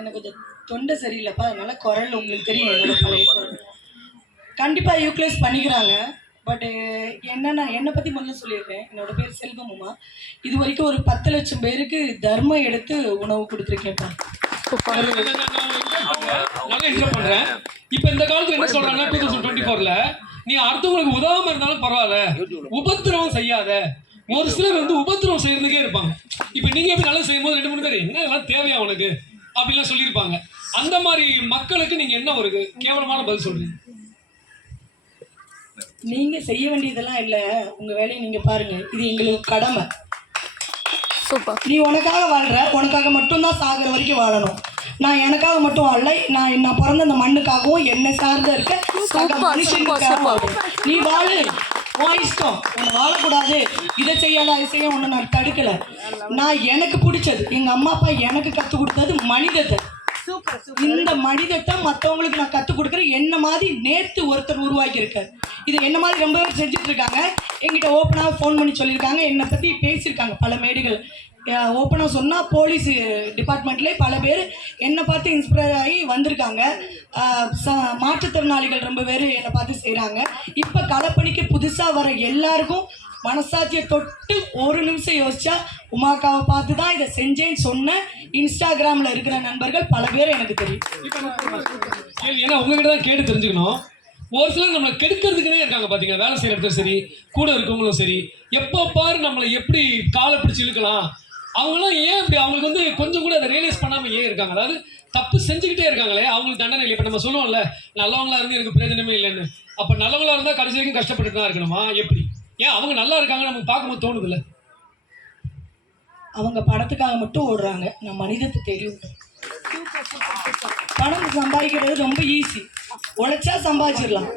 எனக்கு கொஞ்சம் தொண்டை சரியில்லைப்பா, அதனால குரல் உங்களுக்கு தெரியும் என்னோட பழைய குரல். கண்டிப்பாக யூட்டிலைஸ் பண்ணிக்கிறாங்க. பட்டு என்னன்னா என்னை பற்றி முதல்ல சொல்லியிருக்கேன். என்னோட பேர் செல்வமுமா. இது வரைக்கும் ஒரு 10 லட்சம் பேருக்கு தர்மம் எடுத்து உணவு கொடுத்துருக்கேன்ப்பா. நல்லா என்ஜாய் பண்றேன். இப்போ இந்த காலத்துல என்ன சொல்றாங்கன்னா 2024ல நீ அடுத்தவங்களுக்கு உதவாம இருந்தாலும் பரவாயில்ல, உபத்திரவம் செய்யாத. ஒரு சிலர் வந்து உபத்திரவம் செய்யறதுக்கே இருப்பாங்க. இப்போ நீங்க எப்படி நல்லா செய்யும் போது 2-3 பேர் என்ன இதெல்லாம் தேவையா உனக்கு அப்படிலாம் சொல்லியிருப்பாங்க. அந்த மாதிரி மக்களுக்கு நீங்க என்ன ஒரு கேவலமான பதில் சொல்றீங்க? நீங்க செய்ய வேண்டியதெல்லாம் இல்லை, உங்க வேலையை நீங்க பாருங்க. இது எங்களுக்கு கடமை. நீ உனக்காக வாழ்ற, உனக்காக மட்டும்தான் சாகிற வரைக்கும் வாழணும். நான் எனக்காக மட்டும் வாழல, நான் பிறந்த அந்த மண்ணுக்காகவும் என்னை சார்ந்த இருக்க மனுஷனுக்காக நீ வாழு. உன் இஷ்டம், உன்னை வாழக்கூடாது, இதை செய்யாத அதை செய்ய உன்னை நான் தடுக்கலை. நான் எனக்கு பிடிச்சது, எங்கள் அம்மா அப்பா எனக்கு கற்றுக் கொடுத்தது மனிதத்தை. இந்த மனிதத்தை மற்றவங்களுக்கு நான் கற்றுக் கொடுக்குறேன். என்ன மாதிரி நேற்று ஒருத்தர் உருவாக்கியிருக்காரு. இது என்ன மாதிரி ரொம்ப பேர் செஞ்சுட்டு இருக்காங்க. எங்கிட்ட ஓப்பனாக ஃபோன் பண்ணி சொல்லியிருக்காங்க, என்னை பற்றி பேசியிருக்காங்க பல மேடைகள். ஓப்பனாக சொன்னால் போலீஸ் டிபார்ட்மெண்ட்லேயே பல பேர் என்னை பார்த்து இன்ஸ்பயர் ஆகி வந்திருக்காங்க. மாற்றுத்திறனாளிகள் ரொம்ப பேர் என்னை பார்த்து செய்கிறாங்க. இப்போ களப்பணிக்கு புதுசாக வர எல்லாருக்கும் மனசாட்சியை தொட்டு ஒரு நிமிஷம் யோசிச்சா உமாக்காவை பார்த்து தான் இதை செஞ்சேன்னு சொன்ன இன்ஸ்டாகிராமில் இருக்கிற நண்பர்கள் பல பேர் எனக்கு தெரியும். ஏன்னா உங்ககிட்ட தான் கேட்டு தெரிஞ்சுக்கணும். ஒரு சிலர் நம்மளை கெடுக்கிறதுக்குனே இருக்காங்க பார்த்தீங்கன்னா, வேலை செய்கிற இடத்துல சரி, கூட இருக்கவங்களும் சரி, எப்போ பாரு நம்மளை எப்படி காலை பிடிச்சி இழுக்கலாம். அவங்களாம் ஏன் அப்படி, அவங்களுக்கு வந்து கொஞ்சம் கூட அதை ரியலைஸ் பண்ணாமல் ஏன் இருக்காங்க? அதாவது தப்பு செஞ்சுக்கிட்டே இருக்காங்களே, அவங்களுக்கு தண்டனை இல்லை. இப்போ நம்ம சொல்லுவோம்ல, நல்லவங்களா இருந்து எனக்கு பிரயோஜனமே இல்லைன்னு. அப்போ நல்லவங்களா இருந்தால் கடைசி வரைக்கும் கஷ்டப்பட்டு தான் இருக்கணுமா? எப்படி? ஏன் அவங்க நல்லா இருக்காங்க நமக்கு பார்க்கும்போது தோணுதில்ல? அவங்க படத்துக்காக மட்டும் ஓடுறாங்க. நான் மனிதத்தை தெரியும். பணம் சம்பாதிக்கிறது ரொம்ப ஈஸி, உழைச்சா சம்பாதிச்சிடலாம்.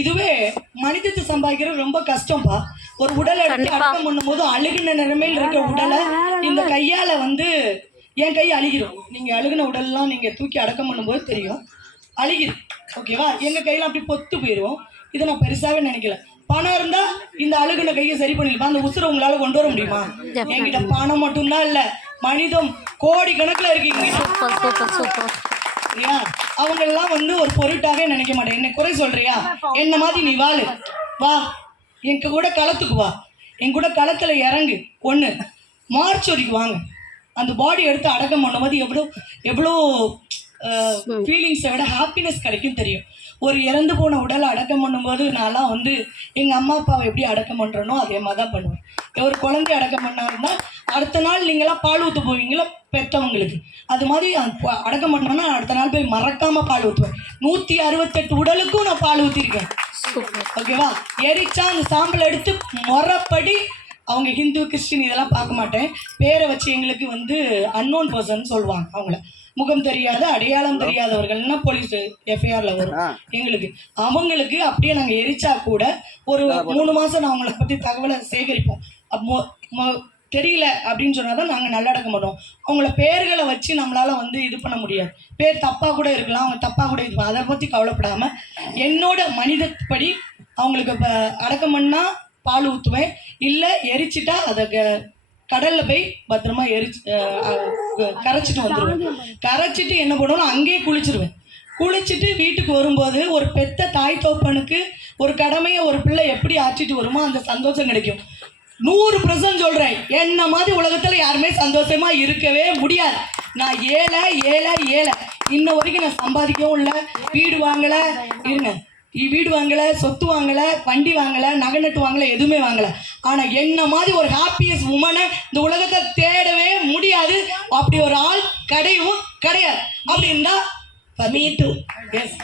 இதுவே மனிதத்தை சம்பாதிக்கிறது ரொம்ப கஷ்டம்ப்பா. ஒரு உடலை எடுத்து அடக்கம் பண்ணும்போது அழுகின நிலைமையில் இருக்கிற உடலை இந்த கையால் வந்து என் கை அழுகிடும். நீங்கள் அழுகின உடல்லாம் நீங்கள் தூக்கி அடக்கம் பண்ணும்போது தெரியும், அழுகிடும். ஓகேவா? எங்கள் கையில் அப்படி பொத்து போயிடும். இதை நான் பெருசாகவே நினைக்கல. பணம் இருந்தால் இந்த அழுகுன கையை சரி பண்ணிருப்பா. அந்த உசுரை உங்களால் கொண்டு வர முடியுமா? என்கிட்ட பணம் மட்டும்தான் இல்லை, மனிதம் கோடி கணக்கில் இருக்கீங்க. சரியா? அவங்கெல்லாம் வந்து ஒரு பொருட்டாவே நினைக்க மாட்டேன். என்ன குறை சொல்றியா? என்ன மாதிரி நீ வாழு, வா எங்க கூட களத்துக்கு வா, என் கூட களத்துல இறங்கு. ஒன்று மார்ச் வரைக்கும் வாங்க. அந்த பாடி எடுத்து அடக்கம் பண்ணும்போது எவ்வளோ ஃபீலிங்ஸை விட ஹாப்பினஸ் கிடைக்கும் தெரியும். ஒரு இறந்து போன உடலை அடக்கம் பண்ணும்போது நான்லாம் வந்து எங்கள் அம்மா அப்பாவை எப்படி அடக்கம் பண்ணுறனோ அதே மாதிரி தான் பண்ணுவேன். ஒரு குழந்தை அடக்கம் பண்ணாருன்னா அடுத்த நாள் நீங்களாம் பால் ஊற்ற போவீங்களா பெற்றவங்களுக்கு, அது மாதிரி அடக்கம் பண்ணோன்னா அடுத்த நாள் போய் மறக்காமல் பால் ஊற்றுவேன். 168 உடலுக்கும் நான் பால் ஊற்றிருக்கேன். ஓகேவா? எரிச்சா அந்த சாம்பல் எடுத்து முறைப்படி, அவங்க ஹிந்து கிறிஸ்டின் இதெல்லாம் பார்க்க மாட்டேன், பேரை வச்சு எங்களுக்கு வந்து அன்னோன் பர்சன் சொல்லுவாங்க. அவங்கள முகம் தெரியாத அடையாளம் தெரியாதவர்கள்னா போலீஸ் எஃப்ஐஆர்ல வரும் எங்களுக்கு. அவங்களுக்கு அப்படியே நாங்கள் எரிச்சா கூட ஒரு 3 மாதம் நான் அவங்கள பற்றி தகவலை சேகரிப்போம். தெரியல அப்படின்னு சொன்னால் தான் நாங்கள் நல்லடக்கம் பண்ணுவோம். அவங்கள பேர்களை வச்சு நம்மளால் வந்து இது பண்ண முடியாது. பேர் தப்பாக கூட இருக்கலாம், அவங்க தப்பாக கூட இது, அதை பற்றி கவலைப்படாமல் என்னோட மனிதப்படி அவங்களுக்கு இப்போ அடக்கம் பண்ணால் பால் ஊற்றுவேன். இல்லை எரிச்சிட்டா அதை கடலில் போய் பத்திரமா கரைச்சிட்டு வந்துடுவேன். கரைச்சிட்டு என்ன பண்ணுவேன், அங்கேயே குளிச்சிருவேன். குளிச்சுட்டு வீட்டுக்கு வரும்போது ஒரு பெத்த தாய் தோப்பனுக்கு ஒரு கடமையை ஒரு பிள்ளை எப்படி ஆற்றிட்டு வருமோ அந்த சந்தோஷம் கிடைக்கும். 100% சொல்கிறேன், என்ன மாதிரி உலகத்தில் யாருமே சந்தோஷமா இருக்கவே முடியாது. நான் ஏழை ஏழை ஏழை இன்ன வரைக்கும் நான் சம்பாதிக்கவும் இல்லை, வீடு வாங்கலை, இருங்க வீடு வாங்கலை, சொத்து வாங்கலை, வண்டி வாங்கலை, நகை நட்டு வாங்கலை, எதுவுமே வாங்கலை. ஆனால் என்ன மாதிரி ஒரு ஹாப்பியஸ்ட் உமனை இந்த உலகத்தை தேடவே முடியாது. அப்படி ஒரு ஆள் கிடையாது. அப்படி இருந்தால் மீ டூ. எஸ்.